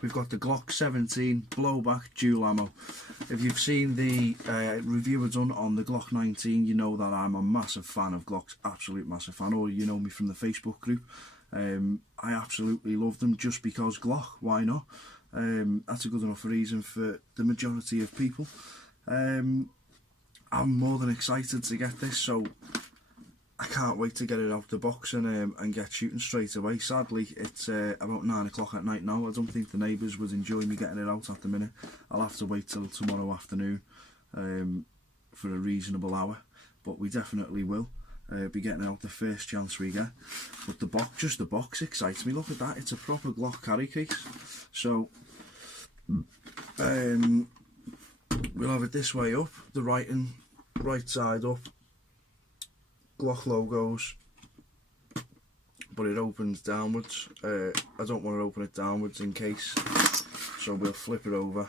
we've got the Glock 17 Blowback dual ammo. If you've seen the review I've done on the Glock 19, you know that I'm a massive fan of Glocks, absolute massive fan, or you know me from the Facebook group. I absolutely love them just because Glock, why not? That's a good enough reason for the majority of people. I'm more than excited to get this, so I can't wait to get it out the box and get shooting straight away. Sadly, it's about 9 o'clock at night now. I don't think the neighbours would enjoy me getting it out at the minute. I'll have to wait till tomorrow afternoon for a reasonable hour, but we definitely will be getting out the first chance we get. But the box, just the box excites me. Look at that, it's a proper Glock carry case. So we'll have it this way up, the right side up, Glock logos, but it opens downwards. I don't want to open it downwards in case, so we'll flip it over,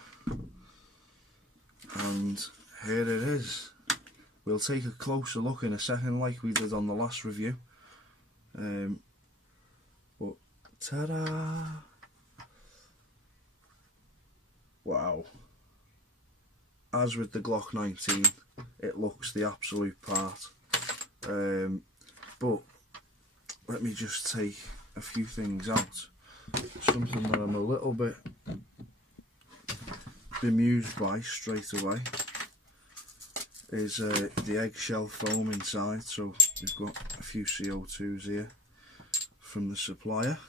and here it is. We'll take a closer look in a second like we did on the last review, but ta-da! Wow. As with the Glock 19, it looks the absolute part. But let me just take a few things out. Something that I'm a little bit bemused by straight away is the eggshell foam inside. So we've got a few CO2s here from the supplier.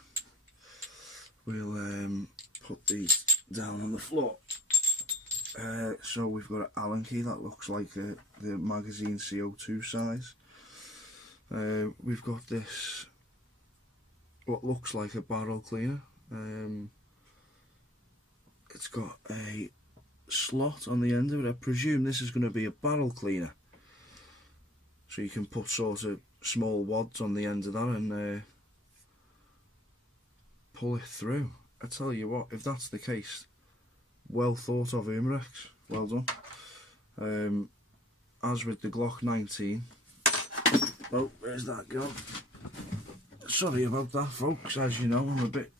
We'll put these down on the floor. So we've got an Allen key that looks like the magazine CO2 size. We've got this, what looks like a barrel cleaner. It's got a slot on the end of it. I presume this is going to be a barrel cleaner, so you can put sort of small wads on the end of that and pull it through. I tell you what, if that's the case, well thought of, Umarex, well done. As with the Glock 19, oh, where's that gone? Sorry about that, folks. As you know, I'm a bit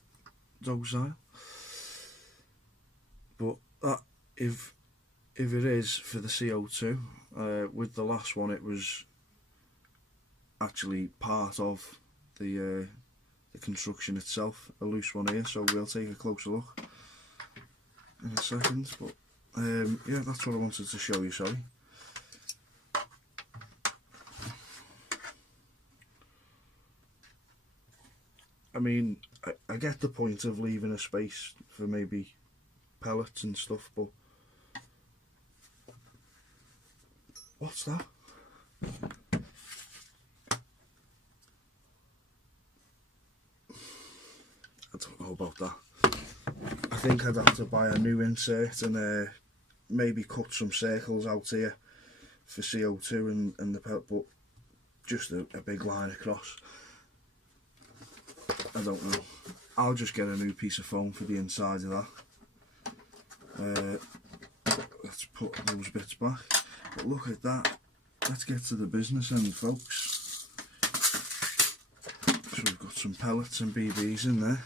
docile. But that, if it is for the CO2, with the last one, it was actually part of the construction itself, a loose one here. So we'll take a closer look in a second. But yeah, that's what I wanted to show you. Sorry. I mean, I get the point of leaving a space for maybe pellets and stuff, but what's that? I don't know about that. I think I'd have to buy a new insert and maybe cut some circles out here for CO2 and the pellet, but just a big line across. I don't know. I'll just get a new piece of foam for the inside of that. Let's put those bits back. But look at that. Let's get to the business end, folks. So we've got some pellets and BBs in there.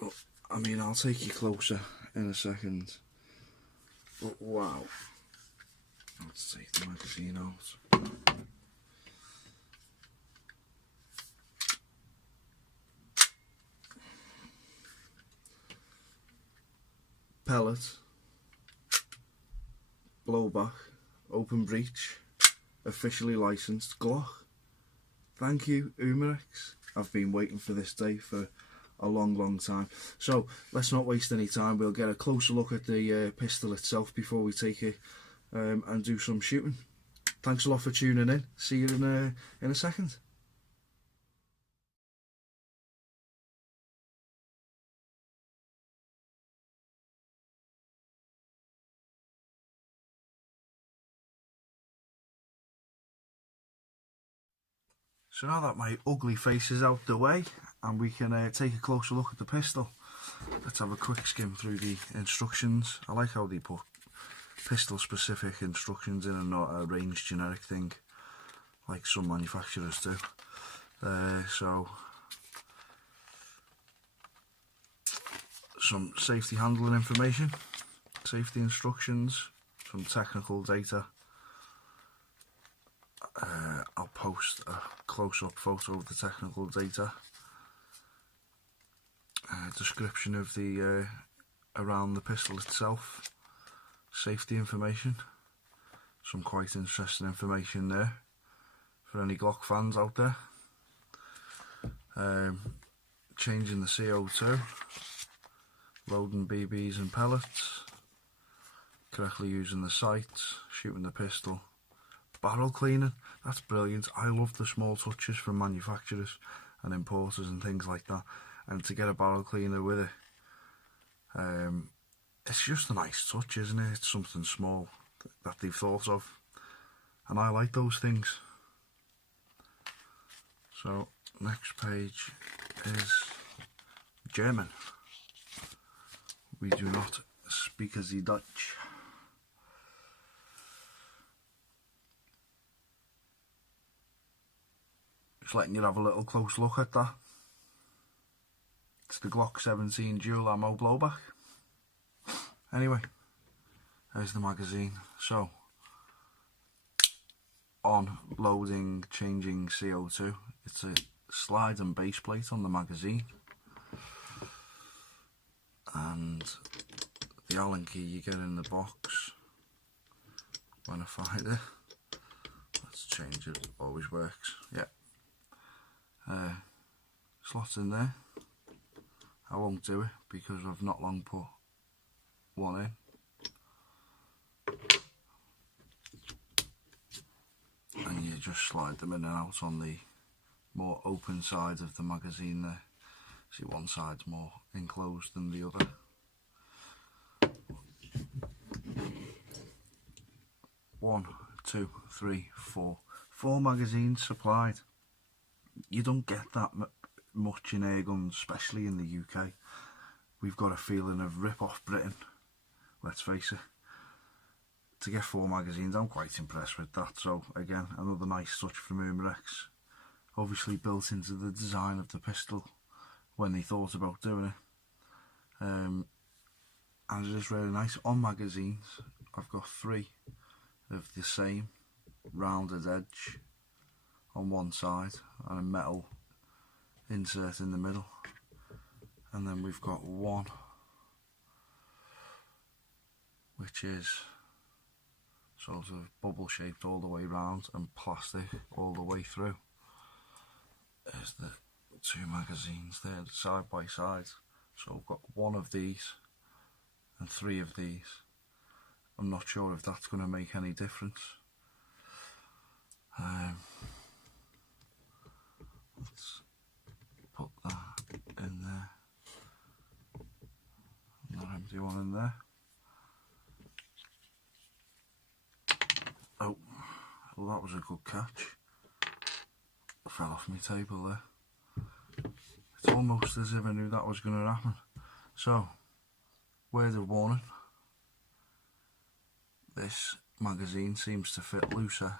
But, I mean, I'll take you closer in a second. But wow. Let's take the magazine out. Pellet, blowback, open breech, officially licensed Glock. Thank you, Umarex. I've been waiting for this day for a long time. So let's not waste any time. We'll get a closer look at the pistol itself before we take it and do some shooting. Thanks a lot for tuning in. See you in a second. So now that my ugly face is out the way and we can take a closer look at the pistol, let's have a quick skim through the instructions. I like how they put pistol specific instructions in and not a range generic thing like some manufacturers do. So some safety handling information, safety instructions, some technical data. I'll post a close-up photo of the technical data, description of the around the pistol itself, safety information, some quite interesting information there for any Glock fans out there. Changing the CO2, loading BBs and pellets, correctly using the sights, shooting the pistol, barrel cleaning. That's brilliant. I love the small touches from manufacturers and importers and things like that, and to get a barrel cleaner with it, it's just a nice touch, isn't it? It's something small that they've thought of, and I like those things. So next page is German. We do not speak the Dutch. Just letting you have a little close look at that. It's the Glock 17 dual ammo blowback. Anyway, there's the magazine. So, on loading, changing CO2, it's a slide and base plate on the magazine, and the Allen key you get in the box when I find it. Let's change it, always works. Yeah. Slots in there. I won't do it because I've not long put one in, and you just slide them in and out on the more open side of the magazine there. See, one side's more enclosed than the other. One, two, three, four. 4 magazines supplied. You don't get that much in airguns, especially in the UK. We've got a feeling of rip-off Britain, let's face it. To get 4 magazines, I'm quite impressed with that. So again, another nice touch from Umarex. Obviously built into the design of the pistol when they thought about doing it. And it is really nice. On magazines, I've got 3 of the same rounded edge on one side and a metal insert in the middle, and then we've got one which is sort of bubble shaped all the way round and plastic all the way through. There's the 2 magazines there side by side, so I've got 1 of these and 3 of these. I'm not sure if that's going to make any difference. Let's put that in there, and that empty one in there. Oh, well, that was a good catch. It fell off my table there. It's almost as if I knew that was going to happen. So, word of warning, this magazine seems to fit looser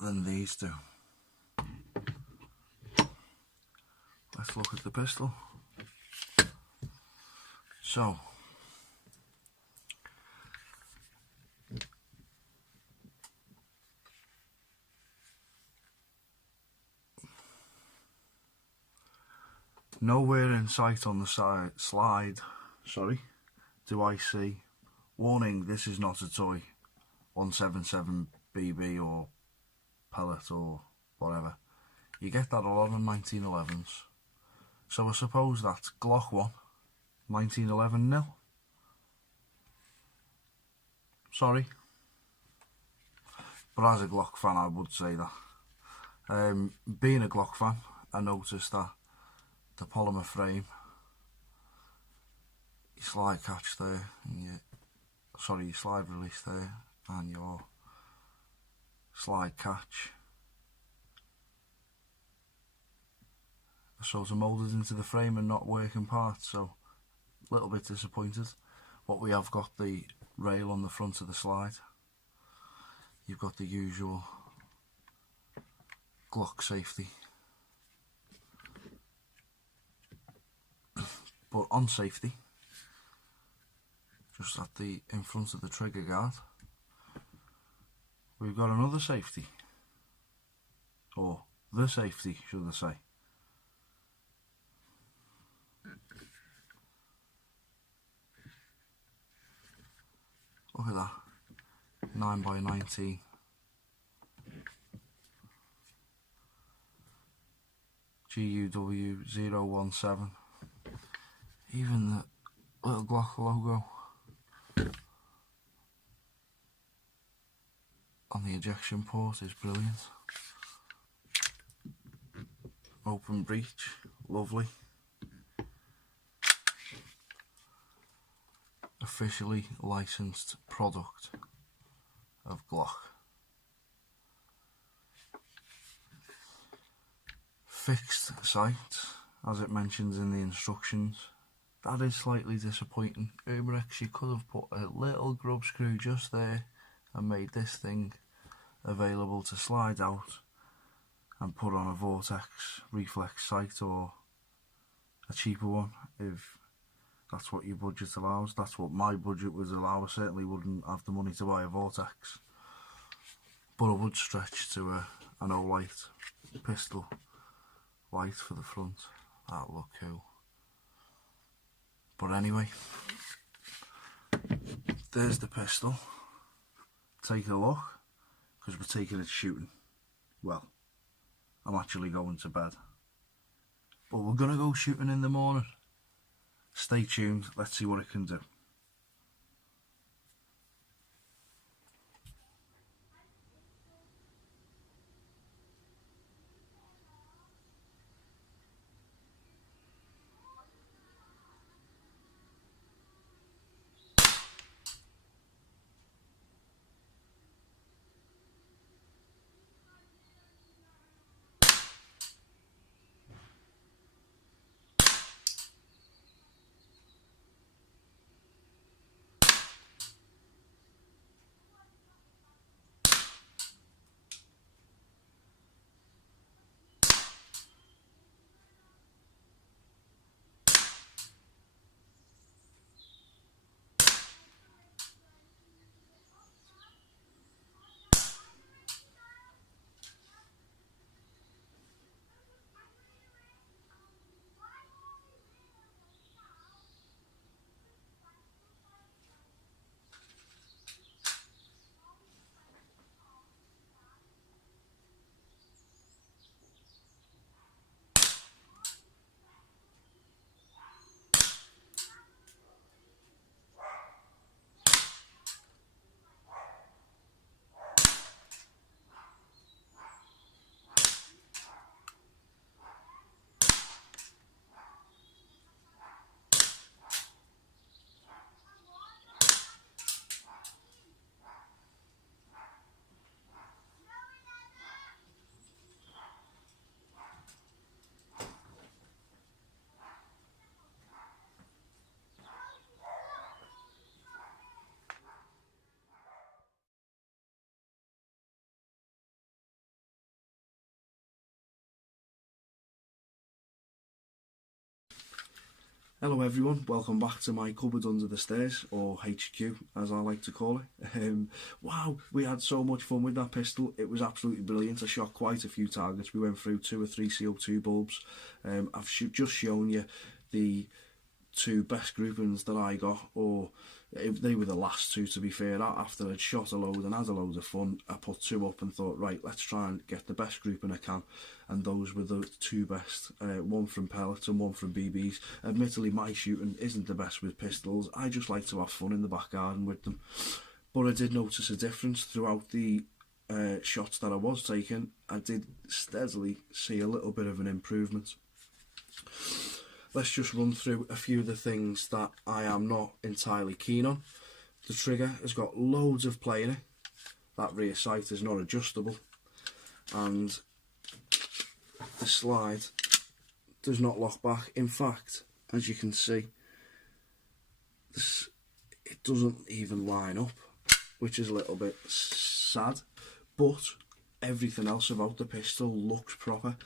than these do. Let's look at the pistol. So, nowhere in sight on the slide, do I see warning, this is not a toy, 177 BB or pellet or whatever. You get that a lot on 1911s. So I suppose that's Glock 1, 1911 nil. Sorry. But as a Glock fan, I would say that. Being a Glock fan, I noticed that the polymer frame, your slide catch there, and your slide release there, and your slide catch are sort of moulded into the frame and not working parts, so a little bit disappointed. But we have got the rail on the front of the slide. You've got the usual Glock safety But on safety, just at the in front of the trigger guard, we've got another safety, or the safety should I say. Look at that, 9x19. GUW017. Even the little Glock logo on the ejection port is brilliant. Open breech, lovely. Officially licensed product of Glock. Fixed sight, as it mentions in the instructions. That is slightly disappointing. Umarex, you could have put a little grub screw just there and made this thing available to slide out and put on a Vortex reflex sight, or a cheaper one if that's what your budget allows. That's what my budget would allow. I certainly wouldn't have the money to buy a Vortex, but I would stretch to an O-light pistol light for the front. That'd look cool. But anyway, there's the pistol. Take a look, because we're taking it shooting. Well, I'm actually going to bed, but we're gonna go shooting in the morning. Stay tuned, let's see what it can do. Hello everyone, welcome back to my cupboard under the stairs, or HQ as I like to call it. Wow, we had so much fun with that pistol. It was absolutely brilliant. I shot quite a few targets. We went through 2 or 3 CO2 bulbs. I've just shown you the 2 best groupings that I got, or they were the last 2 to be fair. After I'd shot a load and had a load of fun, I put 2 up and thought, right, let's try and get the best grouping I can, and those were the 2 best, one from pellets and one from BBs. Admittedly, my shooting isn't the best with pistols. I just like to have fun in the back garden with them, but I did notice a difference throughout the shots that I was taking. I did steadily see a little bit of an improvement. Let's just run through a few of the things that I am not entirely keen on. The trigger has got loads of play in it. That rear sight is not adjustable, and the slide does not lock back. In fact, as you can see, it doesn't even line up, which is a little bit sad, but everything else about the pistol looks proper.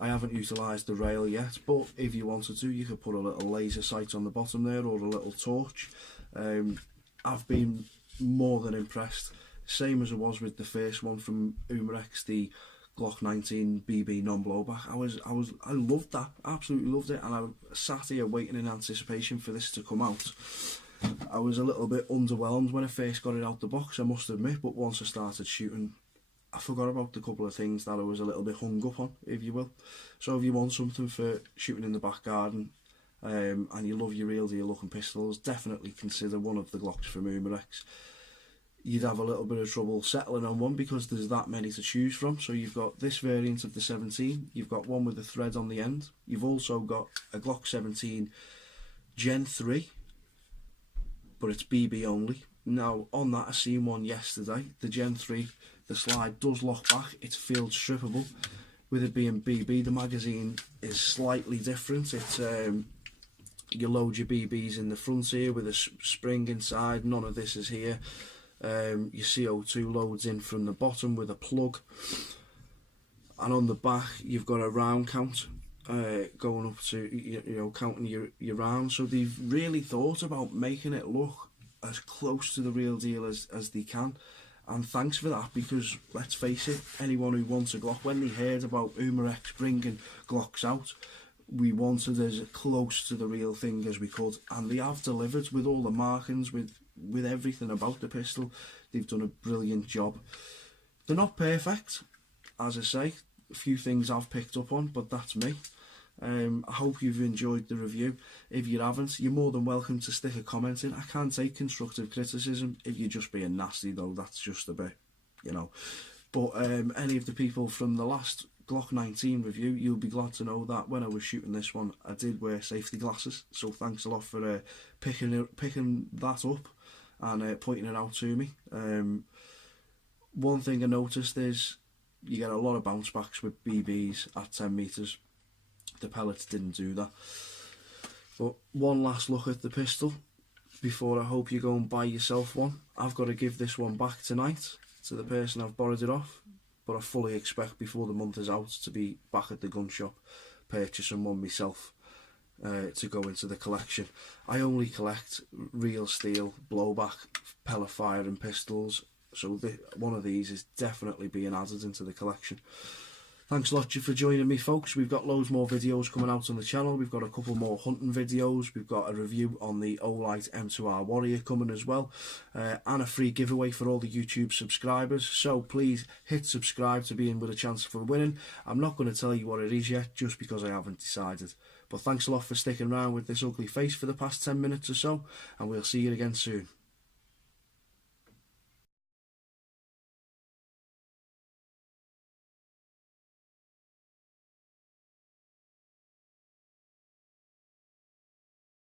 I haven't utilised the rail yet, but if you wanted to, you could put a little laser sight on the bottom there, or a little torch. I've been more than impressed. Same as it was with the first one from Umarex, the Glock 19 BB non-blowback. I loved that, absolutely loved it, and I sat here waiting in anticipation for this to come out. I was a little bit underwhelmed when I first got it out the box, I must admit, but once I started shooting, I forgot about the couple of things that I was a little bit hung up on, if you will. So if you want something for shooting in the back garden, and you love your real deal looking pistols, definitely consider one of the Glocks from Umarex. You'd have a little bit of trouble settling on one because there's that many to choose from. So you've got this variant of the 17, you've got one with a thread on the end, you've also got a Glock 17 Gen 3, but it's BB only. Now on that, I seen one yesterday, the Gen 3, the slide does lock back, it's field strippable. With it being BB, the magazine is slightly different. It's you load your BBs in the front here with a spring inside, none of this is here. Your CO2 loads in from the bottom with a plug, and on the back you've got a round count going up to, you know, counting your rounds. So they've really thought about making it look as close to the real deal as they can, and thanks for that, because let's face it, anyone who wants a Glock, when they heard about Umarex bringing Glocks out, we wanted as close to the real thing as we could, and they have delivered with all the markings, with everything about the pistol. They've done a brilliant job. They're not perfect, as I say, a few things I've picked up on, but that's me. I hope you've enjoyed the review. If you haven't, you're more than welcome to stick a comment in. I can take constructive criticism. If you're just being nasty though, that's just a bit, you know. But any of the people from the last Glock 19 review, you'll be glad to know that when I was shooting this one, I did wear safety glasses. So thanks a lot for picking that up and pointing it out to me. One thing I noticed is you get a lot of bounce backs with BBs at 10 metres. The pellets didn't do that. But one last look at the pistol before I hope you go and buy yourself one. I've got to give this one back tonight to the person I've borrowed it off, but I fully expect before the month is out to be back at the gun shop purchasing one myself to go into the collection. I only collect real steel, blowback, pellet firing pistols, so one of these is definitely being added into the collection. Thanks a lot for joining me, folks. We've got loads more videos coming out on the channel. We've got a couple more hunting videos. We've got a review on the Olight M2R Warrior coming as well, and a free giveaway for all the YouTube subscribers. So please hit subscribe to be in with a chance for winning. I'm not going to tell you what it is yet, just because I haven't decided. But thanks a lot for sticking around with this ugly face for the past 10 minutes or so, and we'll see you again soon.